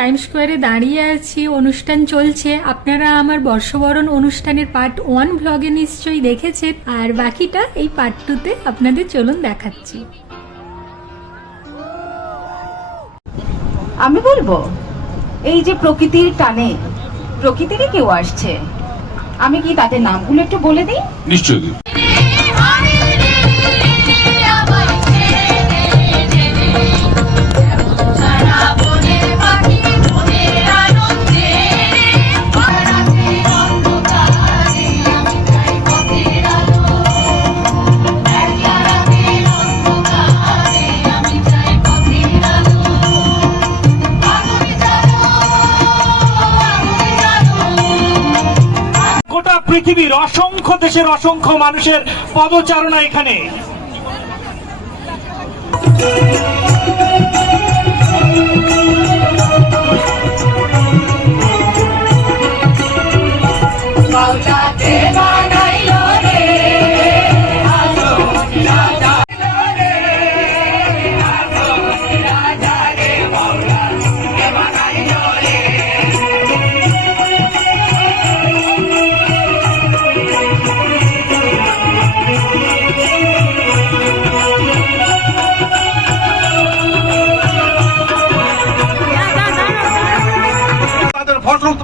Time স্কোয়ারে দাঁড়িয়ে আছি অনুষ্ঠান চলছে। আপনারা আমার বর্ষবরণ অনুষ্ঠানের পার্ট ওয়ান ভ্লগে নিশ্চয়ই দেখেছেন। আর বাকিটা এই পার্ট টুতে আপনাদের চলুন দেখাচ্ছি। আমি বলব এই যে প্রকৃতির টানে প্রকৃতিরই কেউ আসছে। আমি কি তাদের নামগুলো একটু বলে দিই? নিশ্চয়ই পৃথিবীর অসংখ্য দেশের অসংখ্য মানুষের পদচারণা এখানে। তাদের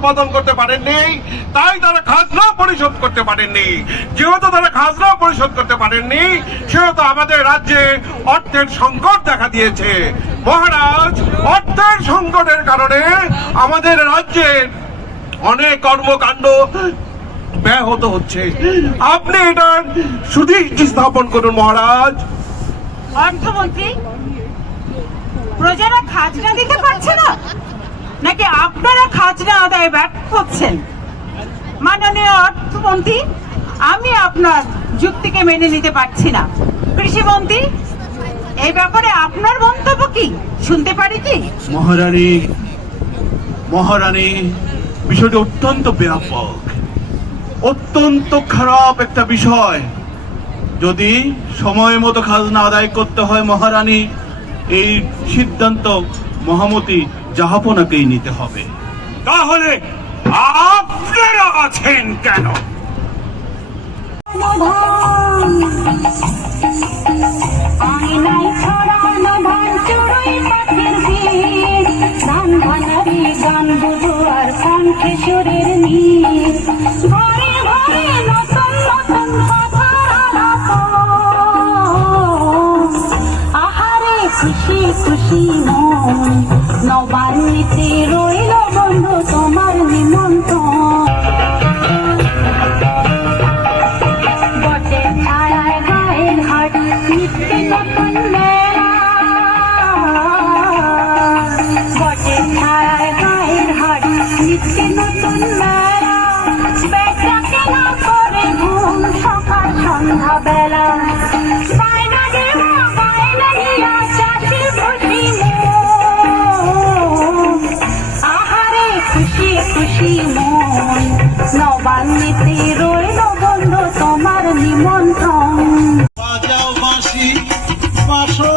ফসল উৎপাদন করতে পারেননি, তাই তারা খাজনা পরিশোধ করতে পারেননি। যেহেতু তারা খাজনা পরিশোধ করতে পারেননি, সেহেতু আমাদের রাজ্যে অর্থের সংকট দেখা দিয়েছে। মহারাজ, অর্থের সংকটের কারণে আমাদের রাজ্যের অনেক কর্মকাণ্ড ব্যাহত হচ্ছে। আপনি এটার সুদৃষ্টি স্থাপন করুন, মহারাজ। অর্থমন্ত্রী, প্রজারা খাজনা দিতে পারছে না? নাকি আপনারা খাজনা আদায় ব্যর্থ হচ্ছেন? মাননীয় অর্থমন্ত্রী, আমি আপনার যুক্তিকে মেনে নিতে পারছি না। কৃষিমন্ত্রী, এই ব্যাপারে আপনার মন্তব্য কি? শুনতে পারি কি? মহারানী মহারানী, বিষয়টি অত্যন্ত ব্যাপক। অত্যন্ত খারাপ একটা বিষয়। যদি সময় মতো খাজনা আদায় করতে হয় মহারানী, এই সিদ্ধান্ত মহামতি জাহাপনাকেই নিতে হবে। তাহলে আপনারা আছেন কেন? সুরের নীর। ঘরে ঘরে নতুন নতুন আহারে খুশি খুশি মন। নবান্নিতে রইল বন্ধু তোমার নিমন্ত্রণ। বটে ছাড়ায় গায়ের হাট নিত্য নতুন মেলা। বটে ছাড়ায় গায়ের হাট নিত্য নতুন মেলা। বেচা কেনা করে ঘুম সকাল সন্ধ্যা আসো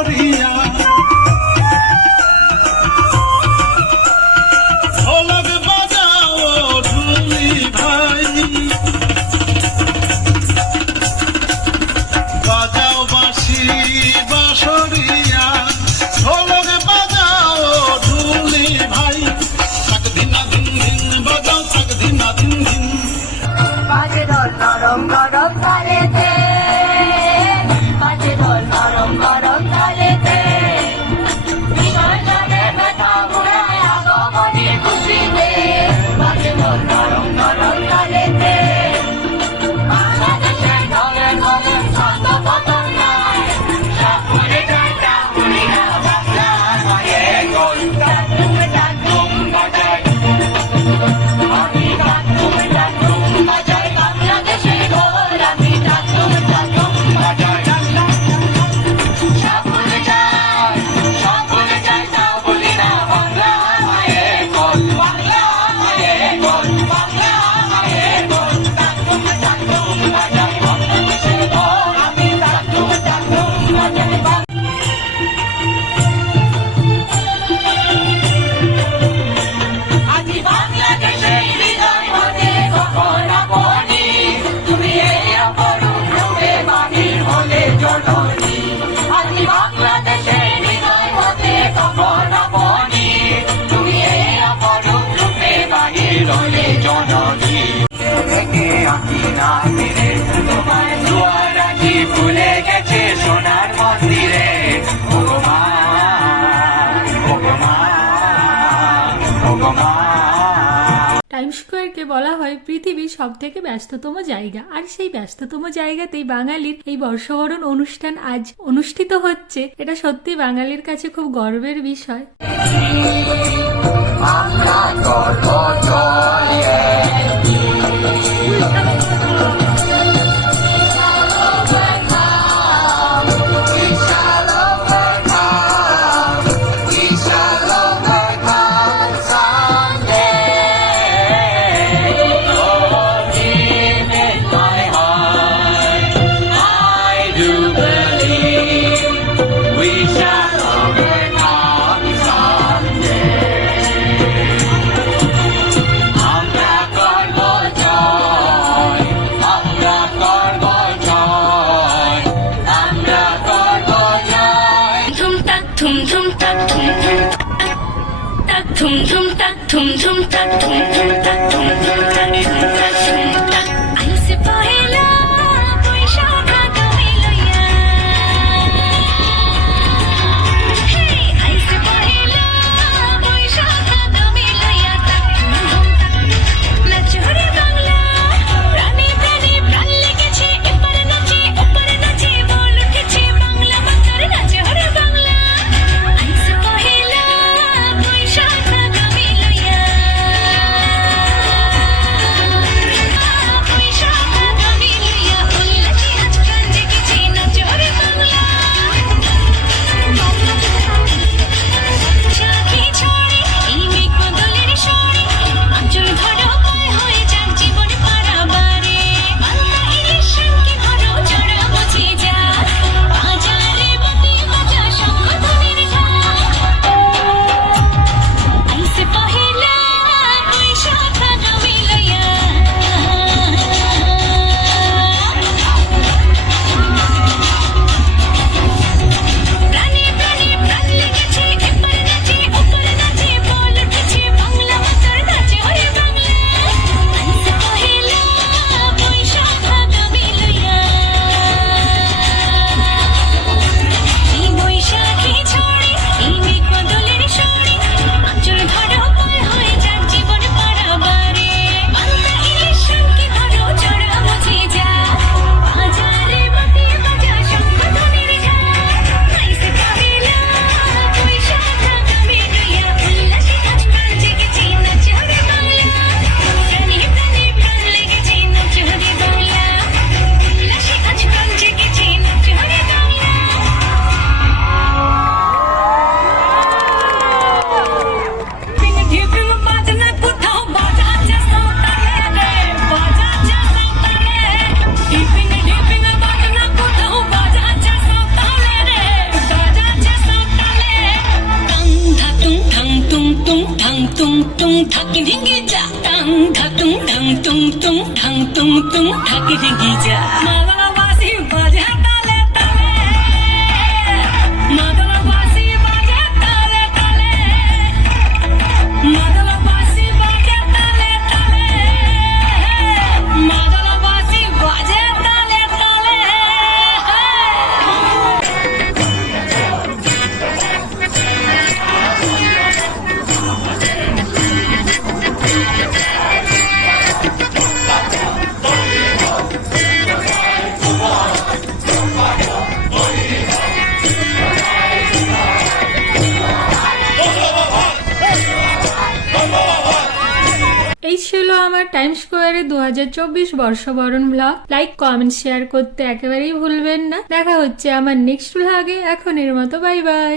টাইম স্কোয়ারকে বলা হয় পৃথিবীর সব থেকে ব্যস্ততম জায়গা। আর সেই ব্যস্ততম জায়গাতেই বাঙালির এই বর্ষবরণ অনুষ্ঠান আজ অনুষ্ঠিত হচ্ছে। এটা সত্যি বাঙালির কাছে খুব গর্বের বিষয়। I'm not kor bo joye di. tung tung tung tung 탁이 생기자. ছিল আমার টাইম স্কোয়ারে দু বর্ষবরণ ব্লগ লাইক কমেন্ট শেয়ার করতে একেবারেই ভুলবেন না। দেখা হচ্ছে আমার নেক্সট ব্লগে এখন এর মতো বাই বাই